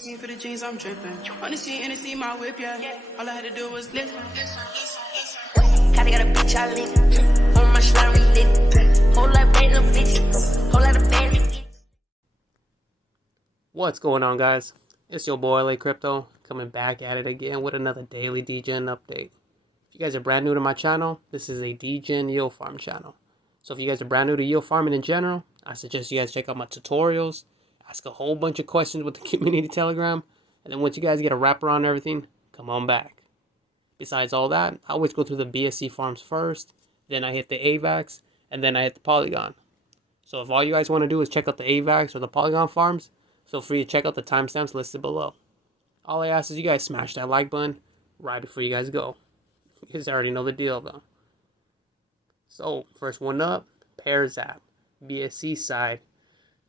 For the jeans, I'm dripping. On the scene, and see my whip, yeah. All I had to do was listen. Kinda got a bitch I lit. On my slime, we lit. Whole lot of random bitches. Whole lot of bandits. What's going on, guys? It's your boy LA Crypto coming back at it again with another daily Degen update. If you guys are brand new to my channel, this is a Degen yield farm channel. So if you guys are brand new to yield farming in general, I suggest you guys check out my tutorials, ask a whole bunch of questions with the community telegram, and then once you guys get a wrap around everything, come on back. Besides all that, I always go through the BSC farms first, then I hit the Avax, and then I hit the Polygon. So if all you guys want to do is check out the Avax or the Polygon farms, feel free to check out the timestamps listed below. All I ask is you guys smash that like button right before you guys go. You guys already know the deal though. So, first one up, Pearzap BSC side.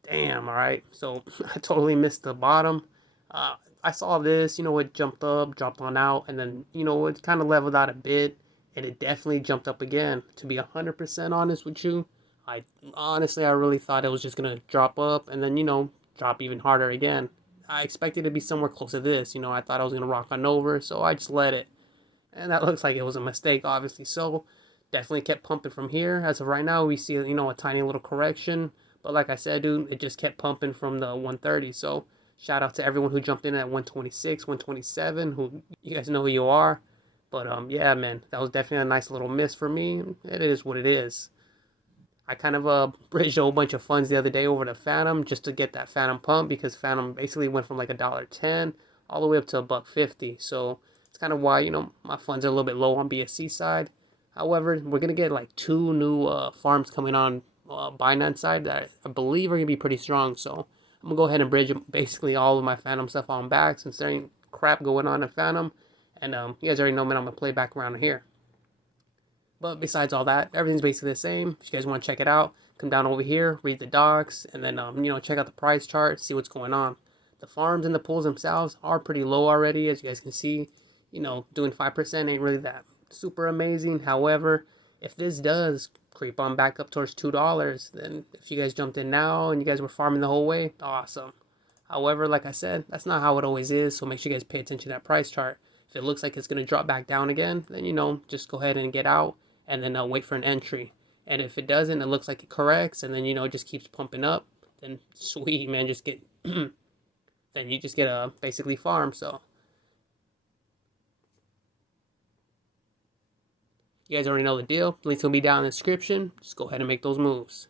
Damn, alright. So, I totally missed the bottom. I saw this, it jumped up, dropped on out, and then, it kind of leveled out a bit, and it definitely jumped up again. To be 100% honest with you, I really thought it was just going to drop up, and then, drop even harder again. I expected it to be somewhere close to this, I thought I was going to rock on over, so I just let it. And that looks like it was a mistake, obviously, so definitely kept pumping from here. As of right now, we see, a tiny little correction, but like I said, dude, it just kept pumping from the 130, so shout out to everyone who jumped in at 126, 127, who you guys know who you are. But yeah, man, that was definitely a nice little miss for me. It is what it is. I kind of bridged a whole bunch of funds the other day over to Phantom just to get that Phantom pump, because Phantom basically went from like $1.10 all the way up to $1.50. So it's kind of why, my funds are a little bit low on BSC side. However, we're gonna get like two new farms coming on Binance side that I believe are gonna be pretty strong. So I'm gonna go ahead and bridge basically all of my Phantom stuff on back, since there ain't crap going on in Phantom. And you guys already know, man, I'm gonna play back around here. But besides all that, everything's basically the same. If you guys want to check it out, come down over here, read the docs, and then check out the price chart, see what's going on. The farms and the pools themselves are pretty low already, as you guys can see. Doing 5% ain't really that super amazing. However, if this does creep on back up towards $2, then if you guys jumped in now and you guys were farming the whole way, awesome. However, like I said, that's not how it always is, so make sure you guys pay attention to that price chart. If it looks like it's going to drop back down again, then just go ahead and get out, and then wait for an entry. And if it doesn't, it looks like it corrects, and then it just keeps pumping up, then sweet, man, just get then you just get a basically farm. So you guys already know the deal. Links will be down in the description. Just go ahead and make those moves.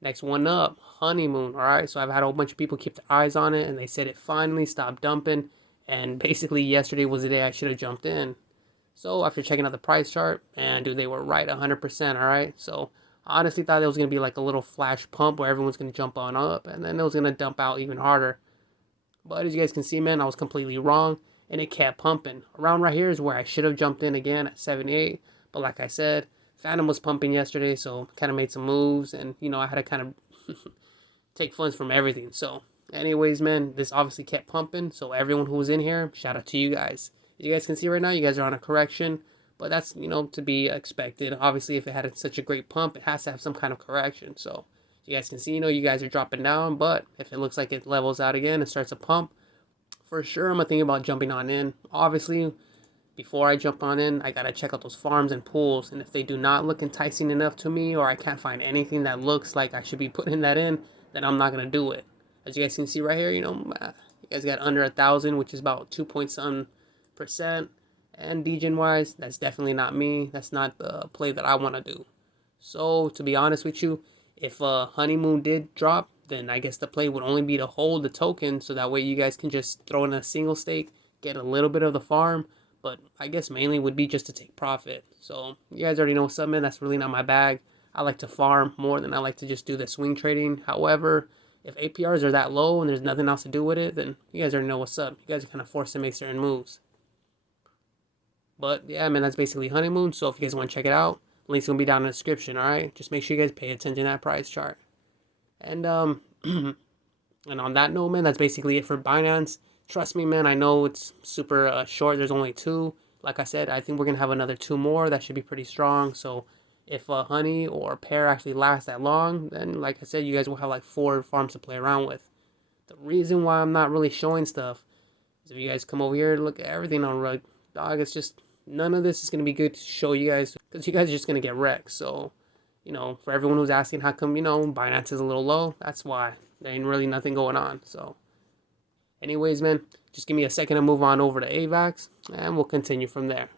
Next one up, Honeymoon. Alright, so I've had a whole bunch of people keep their eyes on it, and they said it finally stopped dumping, and basically yesterday was the day I should have jumped in. So after checking out the price chart, and dude, they were right 100%, alright? So I honestly thought it was going to be like a little flash pump where everyone's going to jump on up, and then it was going to dump out even harder. But as you guys can see, man, I was completely wrong, and it kept pumping. Around right here is where I should have jumped in again at 78, but like I said, Phantom was pumping yesterday, so kind of made some moves, and I had to kind of take funds from everything. So anyways, man, this obviously kept pumping, so everyone who was in here, shout out to you guys. You guys can see right now, you guys are on a correction, but that's, to be expected. Obviously, if it had such a great pump, it has to have some kind of correction. So you guys can see, you guys are dropping down, but if it looks like it levels out again and starts a pump, for sure I'm thinking about jumping on in. Obviously, before I jump on in, I gotta check out those farms and pools, and if they do not look enticing enough to me, or I can't find anything that looks like I should be putting that in, then I'm not gonna do it. As you guys can see right here, you guys got under 1,000, which is about 2.some%. And Degen wise, that's definitely not me. That's not the play that I want to do. So to be honest with you, if Honeymoon did drop, then I guess the play would only be to hold the token, so that way you guys can just throw in a single stake, get a little bit of the farm, but I guess mainly would be just to take profit. So you guys already know what's up, man. That's really not my bag. I like to farm more than I like to just do the swing trading. However, if APRs are that low and there's nothing else to do with it, then you guys already know what's up. You guys are kind of forced to make certain moves. But yeah, man, that's basically Honeymoon. So if you guys want to check it out, link's gonna be down in the description. All right, just make sure you guys pay attention to that price chart. And and on that note, man, that's basically it for Binance. Trust me, man, I know it's super short. There's only two. Like I said, I think we're gonna have another two more. That should be pretty strong. So if Honey or Pear actually last that long, then like I said, you guys will have like 4 farms to play around with. The reason why I'm not really showing stuff is if you guys come over here and look at everything on Rug, dog, it's just none of this is going to be good to show you guys because you guys are just going to get wrecked. So, you know, for everyone who's asking how come, you know, Binance is a little low, that's why. There ain't really nothing going on. So, anyways, man, just give me a second to move on over to Avax and we'll continue from there.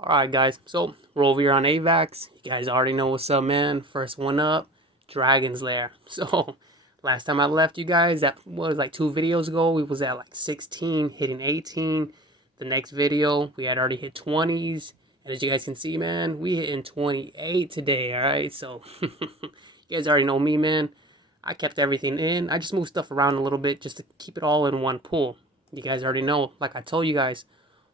Alright, guys, so we're over here on Avax. You guys already know what's up, man. First one up, Dragons Lair. So, last time I left you guys, that was like 2 videos ago, we was at like 16, hitting 18. The next video, we had already hit 20s. And as you guys can see, man, we hitting 28 today, alright? So, you guys already know me, man. I kept everything in. I just moved stuff around a little bit just to keep it all in one pool. You guys already know, like I told you guys,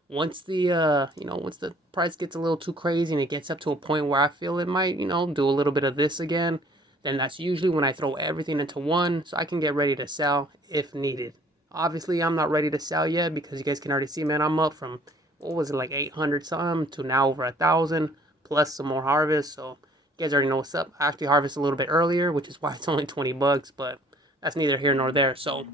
once the once the price gets a little too crazy and it gets up to a point where I feel it might, you know, do a little bit of this again, then that's usually when I throw everything into one so I can get ready to sell if needed. Obviously, I'm not ready to sell yet because you guys can already see, man, I'm up from, what was it, like 800 some to now over 1,000 plus some more harvest. So you guys already know what's up. I actually harvest a little bit earlier, which is why it's only 20 bucks, but that's neither here nor there. So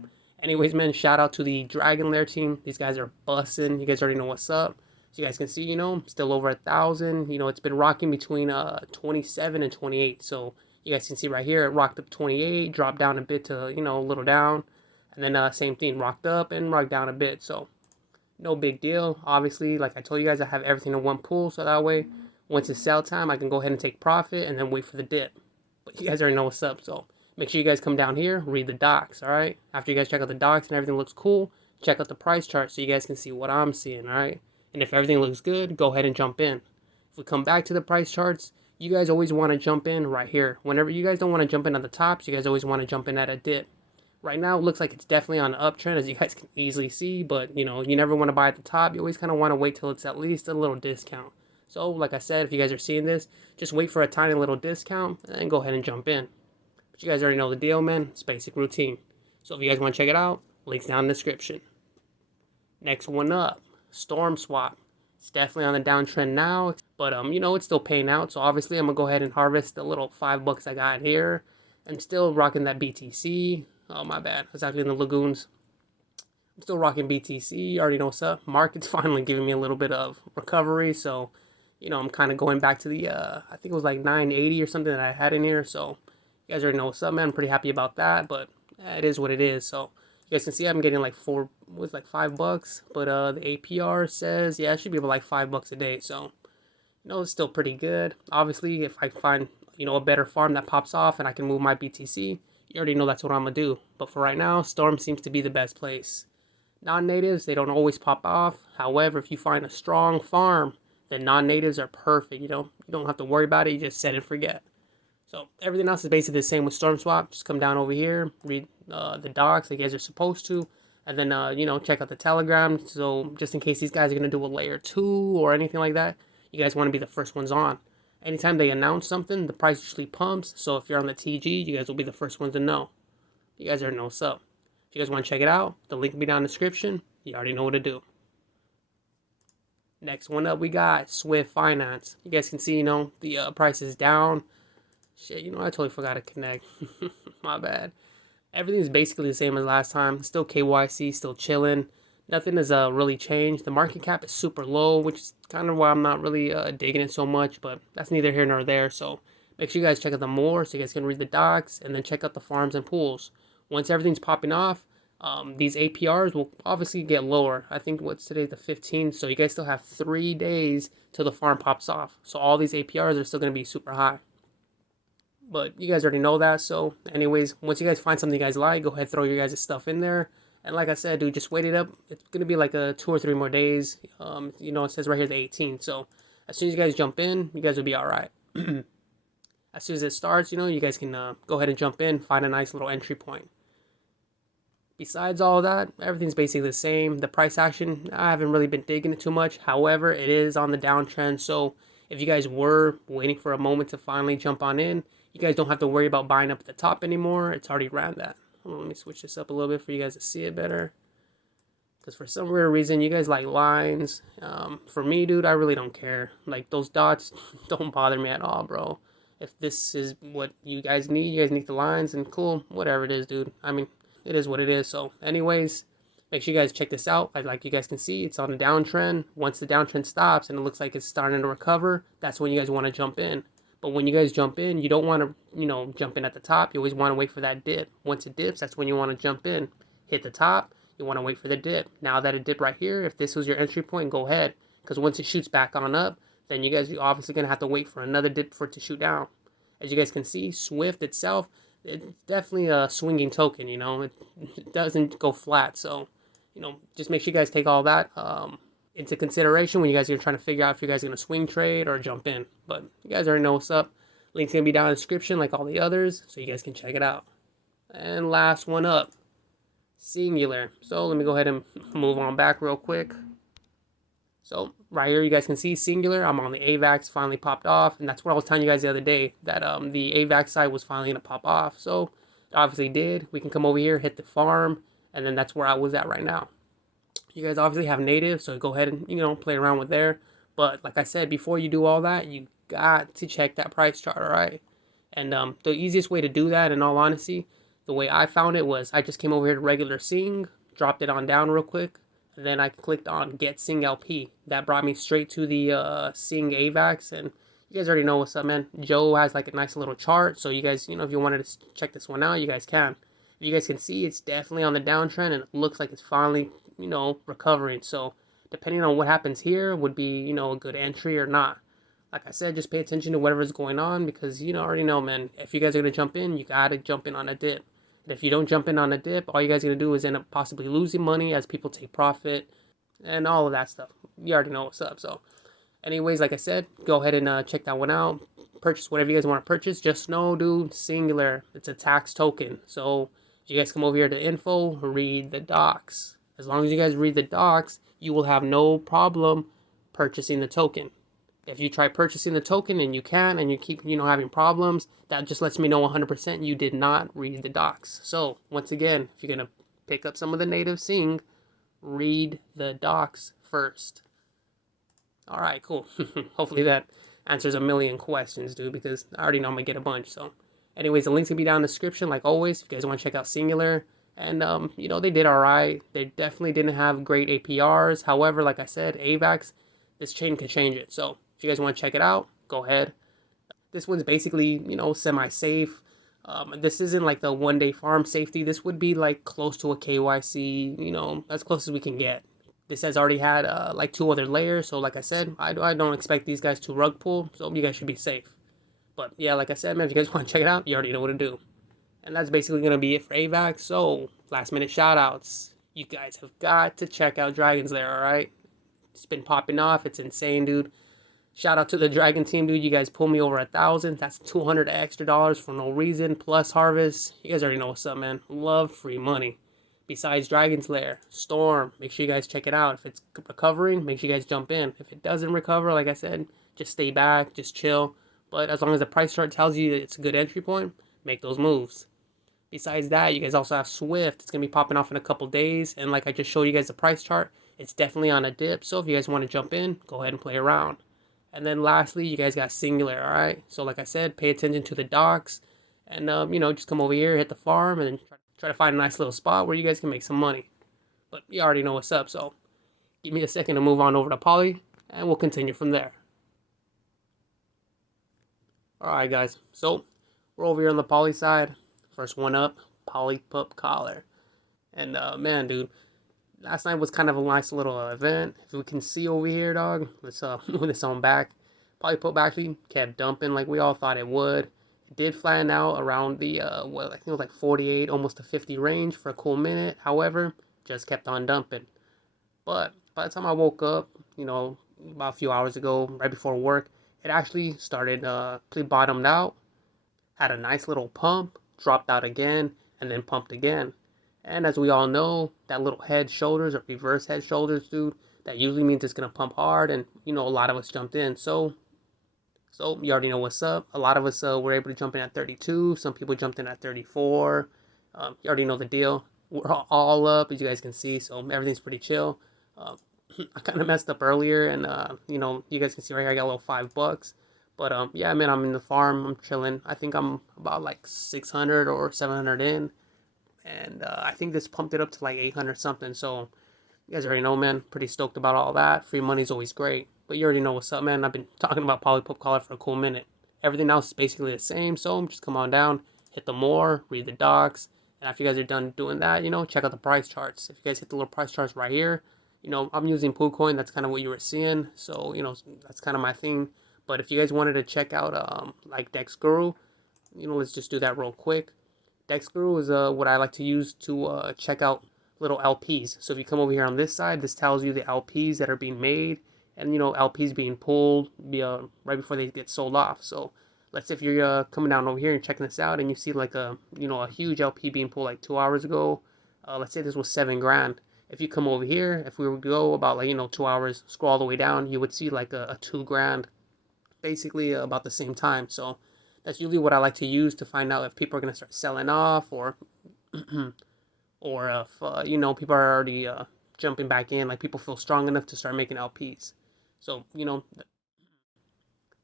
anyways, man, shout out to the Dragon Lair team. These guys are busting. You guys already know what's up. So you guys can see, you know, still over 1,000. You know, it's been rocking between 27 and 28. So you guys can see right here, it rocked up 28, dropped down a bit to, you know, a little down. And then same thing, rocked up and rocked down a bit. So no big deal. Obviously, like I told you guys, I have everything in one pool. So that way, once it's sell time, I can go ahead and take profit and then wait for the dip. But you guys already know what's up. So make sure you guys come down here, read the docs, all right? After you guys check out the docs and everything looks cool, check out the price chart so you guys can see what I'm seeing, all right? And if everything looks good, go ahead and jump in. If we come back to the price charts, you guys always want to jump in right here. Whenever you guys don't want to jump in at the tops, you guys always want to jump in at a dip. Right now, it looks like it's definitely on an uptrend, as you guys can easily see, but, you know, you never want to buy at the top. You always kind of want to wait till it's at least a little discount. So, like I said, if you guys are seeing this, just wait for a tiny little discount and then go ahead and jump in. But you guys already know the deal, man. It's basic routine. So if you guys want to check it out, links down in the description. Next one up, StormSwap. It's definitely on the downtrend now, but you know, it's still paying out. So obviously I'm gonna go ahead and harvest the little $5 I got here. I'm still rocking that BTC. Oh, my bad. I was actually in the lagoons. I'm still rocking BTC. You already know what's up. Market's finally giving me a little bit of recovery. So, you know, I'm kind of going back to the, I think it was like 980 or something that I had in here. So, you guys already know what's up, man. I'm pretty happy about that. But it is what it is. So, you guys can see I'm getting like $5. But the APR says, yeah, it should be about like $5 a day. So, you know, it's still pretty good. Obviously, if I find, you know, a better farm that pops off and I can move my BTC, you already know that's what I'm going to do. But for right now, Storm seems to be the best place. Non-natives, they don't always pop off. However, if you find a strong farm, then non-natives are perfect. You know, you don't have to worry about it. You just set and forget. So everything else is basically the same with StormSwap. Just come down over here, read the docs like you guys are supposed to. And then, you know, check out the Telegram. So just in case these guys are going to do a layer 2 or anything like that, you guys want to be the first ones on. Anytime they announce something, the price usually pumps. So if you're on the TG, you guys will be the first ones to know. You guys already know what's up. If you guys want to check it out, the link will be down in the description. You already know what to do. Next one up, we got Swift Finance. You guys can see, you know, the price is down. Shit, you know, I totally forgot to connect. My bad. Everything's basically the same as last time. Still KYC, still chilling. Nothing has really changed. The market cap is super low, which is kind of why I'm not really digging it so much, but that's neither here nor there. So make sure you guys check out the more so you guys can read the docs and then check out the farms and pools. Once everything's popping off, these APRs will obviously get lower. I think what's today, the 15th, so you guys still have 3 days till the farm pops off. So all these APRs are still going to be super high. But you guys already know that. So anyways, once you guys find something you guys like, go ahead, throw your guys' stuff in there. And like I said, dude, just wait it up. It's going to be like 2 or 3 more days. You know, it says right here the 18th. So as soon as you guys jump in, you guys will be all right. As soon as it starts, you know, you guys can go ahead and jump in, find a nice little entry point. Besides all that, everything's basically the same. The price action, I haven't really been digging it too much. However, it is on the downtrend. So if you guys were waiting for a moment to finally jump on in, you guys don't have to worry about buying up at the top anymore. It's already ran that. Hold on, let me switch this up a little bit for you guys to see it better. Because for some weird reason, you guys like lines. For me, dude, I really don't care. Like, those dots don't bother me at all, bro. If this is what you guys need the lines, and cool, whatever it is, dude. I mean, it is what it is. So anyways, make sure you guys check this out. Like you guys can see, it's on a downtrend. Once the downtrend stops and it looks like it's starting to recover, that's when you guys want to jump in. But when you guys jump in, you don't want to, jump in at the top. You always want to wait for that dip. Once it dips, that's when you want to jump in. Hit the top, you want to wait for the dip. Now that it dipped right here, if this was your entry point, go ahead. Because once it shoots back on up, then you're obviously going to have to wait for another dip for it to shoot down. As you guys can see, Swift itself, it's definitely a swinging token, It doesn't go flat. So, just make sure you guys take all that into consideration when you guys are trying to figure out if you guys are going to swing trade or jump in. But you guys already know what's up. Link's going to be down in the description like all the others, so you guys can check it out. And last one up, Singular. So let me go ahead and move on back real quick. So right here you guys can see Singular. I'm on the Avax, finally popped off, and that's what I was telling you guys the other day, that the Avax side was finally going to pop off. So it obviously did. We can come over here, hit the farm, and then that's where I was at right now. You guys obviously have native, so go ahead and play around with there. But like I said, before you do all that, you got to check that price chart, all right? And the easiest way to do that, in all honesty, the way I found it was I just came over here to regular Sing, dropped it on down real quick, and then I clicked on Get Sing LP. That brought me straight to the Sing Avax, and you guys already know what's up, man. Joe has like a nice little chart, so you guys, if you wanted to check this one out, you guys can. You guys can see it's definitely on the downtrend, and it looks like it's finally, recovering. So depending on what happens here would be, a good entry or not. Like I said, just pay attention to whatever's going on, because already know, man, if you guys are going to jump in, you got to jump in on a dip. And if you don't jump in on a dip, all you guys are going to do is end up possibly losing money as people take profit and all of that stuff. You already know what's up. So anyways, like I said, go ahead and check that one out. Purchase whatever you guys want to purchase. Just know, dude, Singular, it's a tax token. So if you guys come over here to info, read the docs. As long as you guys read the docs, you will have no problem purchasing the token. If you try purchasing the token and you can, and you keep, having problems, that just lets me know 100% you did not read the docs. So once again, if you're going to pick up some of the native Sing, read the docs first. All right, cool. Hopefully that answers a million questions, dude, because I already know I'm going to get a bunch. So anyways, the link's going to be down in the description, like always, if you guys want to check out Singular. And, they did all right. They definitely didn't have great APRs. However, like I said, Avax, this chain can change it. So if you guys want to check it out, go ahead. This one's basically, semi-safe. This isn't like the one-day farm safety. This would be like close to a KYC, as close as we can get. This has already had like 2 other layers. So like I said, I don't expect these guys to rug pull. So you guys should be safe. But yeah, like I said, man, if you guys want to check it out, you already know what to do. And that's basically going to be it for Avax. So last minute shout outs. You guys have got to check out Dragons Lair, alright? It's been popping off. It's insane, dude. Shout out to the Dragon team, dude. You guys pulled me over 1,000. That's $200 extra for no reason. Plus harvest. You guys already know what's up, man. Love free money. Besides Dragons Lair, Storm. Make sure you guys check it out. If it's recovering, make sure you guys jump in. If it doesn't recover, like I said, just stay back. Just chill. But as long as the price chart tells you that it's a good entry point, make those moves. Besides that, you guys also have Swift. It's going to be popping off in a couple days. And like I just showed you guys the price chart, it's definitely on a dip. So if you guys want to jump in, go ahead and play around. And then lastly, you guys got Singular, all right? So like I said, pay attention to the docs. And, just come over here, hit the farm, and then try to find a nice little spot where you guys can make some money. But you already know what's up. So give me a second to move on over to Poly, and we'll continue from there. All right, guys. So we're over here on the Poly side. First one up, Polypup Collar. And, man, dude, last night was kind of a nice little event. If we can see over here, dog, let's move this on back. Polypup actually kept dumping like we all thought it would. It did flatten out around the, I think it was like 48, almost to 50 range for a cool minute. However, just kept on dumping. But by the time I woke up, about a few hours ago, right before work, it actually started, bottomed out, had a nice little pump, dropped out again, and then pumped again. And as we all know, that little head shoulders or reverse head shoulders, dude, that usually means it's going to pump hard. And, a lot of us jumped in. So you already know what's up. A lot of us were able to jump in at 32. Some people jumped in at 34. You already know the deal. We're all up, as you guys can see. So everything's pretty chill. I kind of messed up earlier. And, you guys can see right here, I got a little $5. But yeah, man, I'm in the farm. I'm chilling. I think I'm about like 600 or 700 in, and I think this pumped it up to like 800 something. So you guys already know, man. Pretty stoked about all that. Free money's always great. But you already know what's up, man. I've been talking about Polypup Collar for a cool minute. Everything else is basically the same. So just come on down, hit the more, read the docs, and after you guys are done doing that, check out the price charts. If you guys hit the little price charts right here, I'm using PooCoin. That's kind of what you were seeing. So that's kind of my thing. But if you guys wanted to check out like DexGuru, let's just do that real quick. DexGuru is what I like to use to check out little LPs. So if you come over here on this side, this tells you the LPs that are being made and LPs being pulled right before they get sold off. So let's say if you're coming down over here and checking this out and you see like a a huge LP being pulled like 2 hours ago. Let's say this was 7 grand. If you come over here, if we were to go about like 2 hours, scroll all the way down, you would see like a 2 grand basically about the same time. So that's usually what I like to use to find out if people are going to start selling off or or if people are already jumping back in, like people feel strong enough to start making LPs. So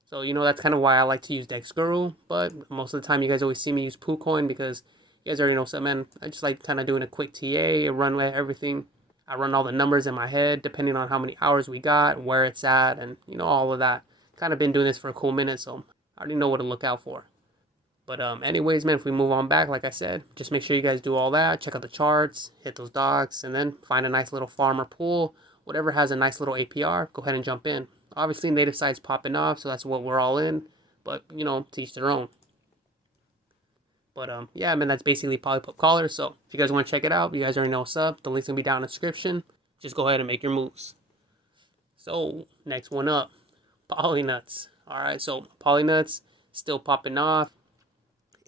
that's kind of why I like to use DexGuru. But most of the time, you guys always see me use PooCoin because you guys already know something. Man, I just like kind of doing a quick TA, run everything. I run all the numbers in my head depending on how many hours we got, where it's at, and all of that. Kind of been doing this for a cool minute, so I already know what to look out for. But anyways, man, if we move on back, like I said, just make sure you guys do all that. Check out the charts, hit those docs, and then find a nice little farmer pool. Whatever has a nice little APR, go ahead and jump in. Obviously, native side's popping off, so that's what we're all in. But, to each their own. But, yeah, man, that's basically Polypup Collar. So if you guys want to check it out, you guys already know what's up. The link's going to be down in the description. Just go ahead and make your moves. So, next one up, PolyNuts. All right, so PolyNuts still popping off.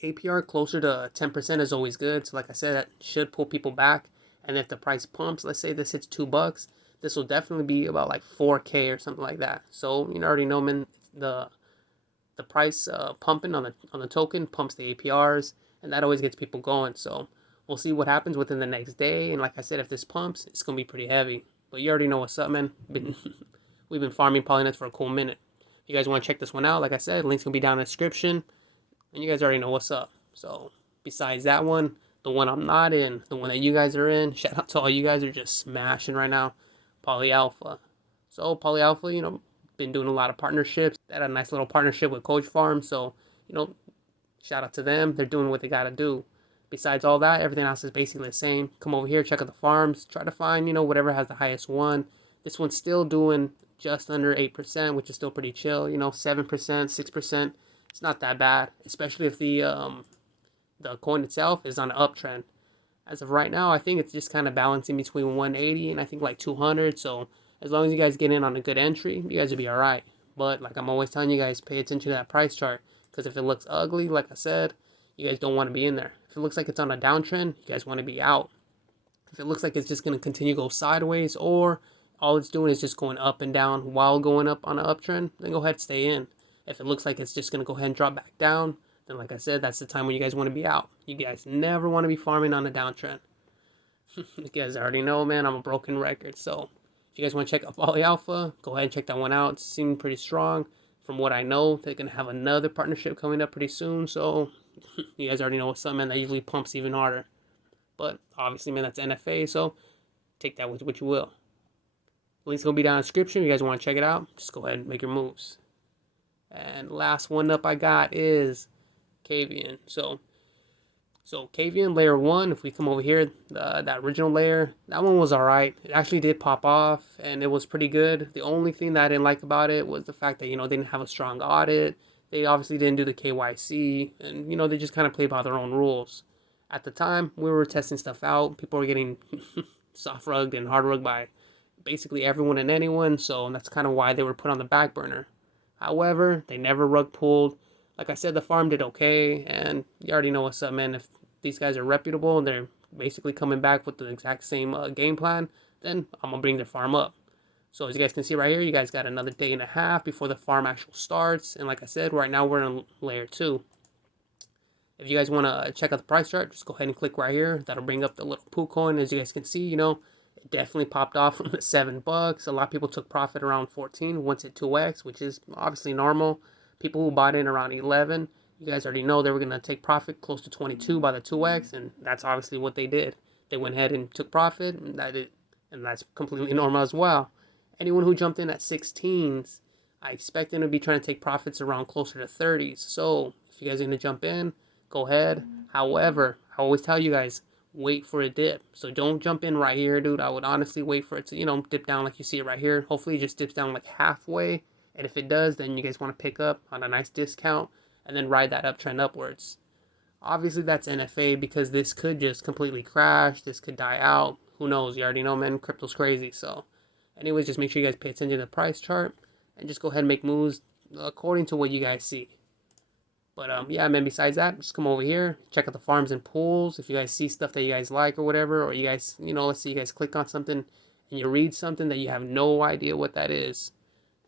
APR closer to 10% is always good. So like I said, that should pull people back. And if the price pumps, let's say this hits $2, this will definitely be about like 4K or something like that. So you already know, man, the price pumping on the token pumps the APRs, and that always gets people going. So we'll see what happens within the next day. And like I said, if this pumps, it's gonna be pretty heavy. But you already know what's up, man. We've been farming PolyNuts for a cool minute. If you guys want to check this one out, like I said, link's gonna be down in the description. And you guys already know what's up. So besides that one, the one I'm not in, the one that you guys are in, shout out to all you guys who are just smashing right now, PolyAlpha. So PolyAlpha, been doing a lot of partnerships. They had a nice little partnership with Coach Farm. So, shout out to them. They're doing what they got to do. Besides all that, everything else is basically the same. Come over here, check out the farms. Try to find, whatever has the highest one. This one's still doing just under 8%, which is still pretty chill. 7%, 6%. It's not that bad, especially if the coin itself is on an uptrend. As of right now, I think it's just kind of balancing between 180 and I think like 200. So as long as you guys get in on a good entry, you guys will be all right. But like I'm always telling you guys, pay attention to that price chart because if it looks ugly, like I said, you guys don't want to be in there. If it looks like it's on a downtrend, you guys want to be out. If it looks like it's just going to continue to go sideways or all it's doing is just going up and down while going up on an uptrend, then go ahead and stay in. If it looks like it's just going to go ahead and drop back down, then like I said, that's the time when you guys want to be out. You guys never want to be farming on a downtrend. You guys already know, man, I'm a broken record. So if you guys want to check out PolyAlpha, go ahead and check that one out. It seemed pretty strong. From what I know, they're going to have another partnership coming up pretty soon. So you guys already know what's up, man. That usually pumps even harder. But obviously, man, that's NFA. So take that with what you will. The link's going to be down in the description. If you guys want to check it out, just go ahead and make your moves. And last one up I got is Kavian. So Kavian layer 1, if we come over here, that original layer, that one was alright. It actually did pop off and it was pretty good. The only thing that I didn't like about it was the fact that, they didn't have a strong audit. They obviously didn't do the KYC and, they just kind of played by their own rules. At the time, we were testing stuff out. People were getting soft rugged and hard rugged by basically everyone and anyone. So that's kind of why they were put on the back burner. However, they never rug pulled. Like I said, the farm did okay, and you already know what's up, man. If these guys are reputable and they're basically coming back with the exact same game plan, then I'm going to bring their farm up. So as you guys can see right here, you guys got another day and a half before the farm actually starts. And like I said, right now we're in layer 2. If you guys want to check out the price chart, just go ahead and click right here. That'll bring up the little PooCoin. As you guys can see, it definitely popped off from the $7. A lot of people took profit around 14 once it 2x, which is obviously normal. People who bought in around 11, you guys already know they were going to take profit close to 22 by the 2x, and that's obviously what they did. They went ahead and took profit, and that's completely normal as well. Anyone who jumped in at 16s, I expect them to be trying to take profits around closer to 30s. So if you guys are going to jump in, go ahead. However, I always tell you guys, wait for a dip. So don't jump in right here, dude. I would honestly wait for it to, dip down like you see it right here. Hopefully it just dips down like halfway. And if it does, then you guys want to pick up on a nice discount and then ride that uptrend upwards. Obviously, that's NFA because this could just completely crash. This could die out. Who knows? You already know, man. Crypto's crazy. So anyways, just make sure you guys pay attention to the price chart and just go ahead and make moves according to what you guys see. But yeah, man, besides that, just come over here, check out the farms and pools. If you guys see stuff that you guys like or whatever, or you guys, let's say you guys click on something and you read something that you have no idea what that is,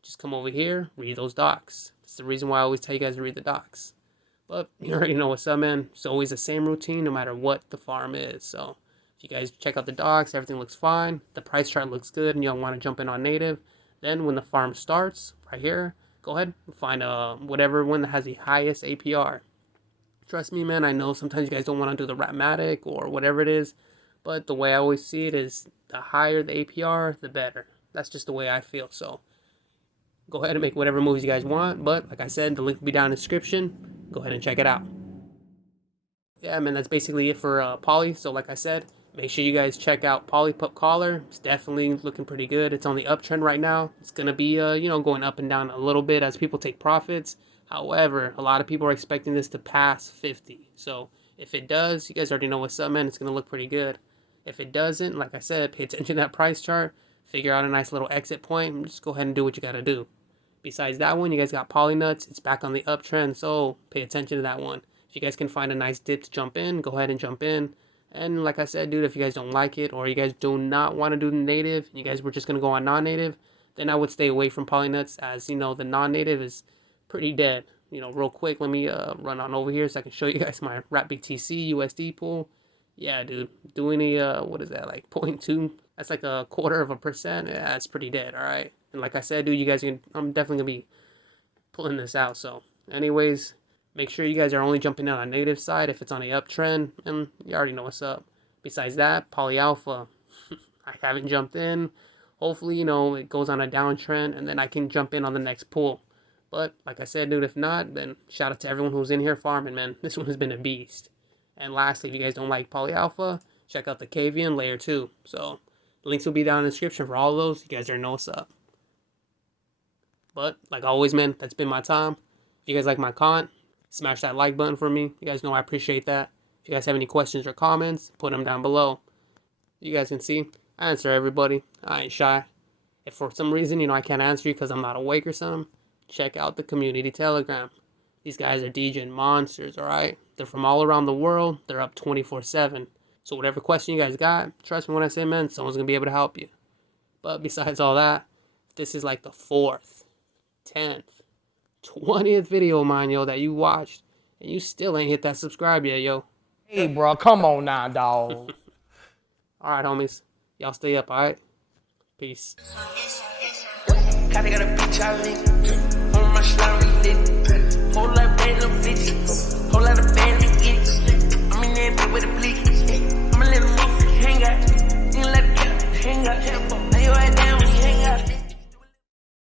just come over here, read those docs. That's the reason why I always tell you guys to read the docs. But you already know what's up, man. It's always the same routine no matter what the farm is. So if you guys check out the docs, everything looks fine. The price chart looks good and you don't want to jump in on native. Then when the farm starts, right here, go ahead and find whatever one that has the highest APR. Trust me, man, I know sometimes you guys don't want to do the Matic or whatever it is, but the way I always see it is the higher the APR, the better. That's just the way I feel. So go ahead and make whatever moves you guys want, but like I said, the link will be down in the description. Go ahead and check it out. Yeah, man, that's basically it for Poly. So like I said, make sure you guys check out Polypup Collar. It's definitely looking pretty good. It's on the uptrend right now. It's going to be, going up and down a little bit as people take profits. However, a lot of people are expecting this to pass 50. So if it does, you guys already know what's up, man. It's going to look pretty good. If it doesn't, like I said, pay attention to that price chart. Figure out a nice little exit point. And just go ahead and do what you got to do. Besides that one, you guys got PolyNuts. It's back on the uptrend, so pay attention to that one. If you guys can find a nice dip to jump in, go ahead and jump in. And like I said, dude, if you guys don't like it or you guys do not want to do the native, you guys were just going to go on non-native, then I would stay away from PolyNuts as, the non-native is pretty dead. Real quick, let me run on over here so I can show you guys my wrap BTC USD pool. Yeah, dude, doing a, what is that, like 0.2? That's like 1/4%. Yeah, it's pretty dead, all right? And like I said, dude, I'm definitely going to be pulling this out. So anyways, make sure you guys are only jumping out on native side if it's on a uptrend, and you already know what's up. Besides that, PolyAlpha, I haven't jumped in. Hopefully, it goes on a downtrend, and then I can jump in on the next pool. But like I said, dude, if not, then shout out to everyone who's in here farming, man. This one has been a beast. And lastly, if you guys don't like PolyAlpha, check out the Kavian Layer 2. So the links will be down in the description for all of those. You guys already know what's up. But like always, man, that's been my time. If you guys like my content, smash that like button for me. You guys know I appreciate that. If you guys have any questions or comments, put them down below. You guys can see, I answer everybody. I ain't shy. If for some reason, I can't answer you because I'm not awake or something, check out the community Telegram. These guys are Degen monsters, alright? They're from all around the world. They're up 24/7. So whatever question you guys got, trust me when I say, man, someone's going to be able to help you. But besides all that, this is like the 4th, 10th, 20th video of mine, yo, that you watched, and you still ain't hit that subscribe yet, yo. Hey, bro, come on now, dog. Alright, homies. Y'all stay up, alright? Peace. Kinda got a bitch I link.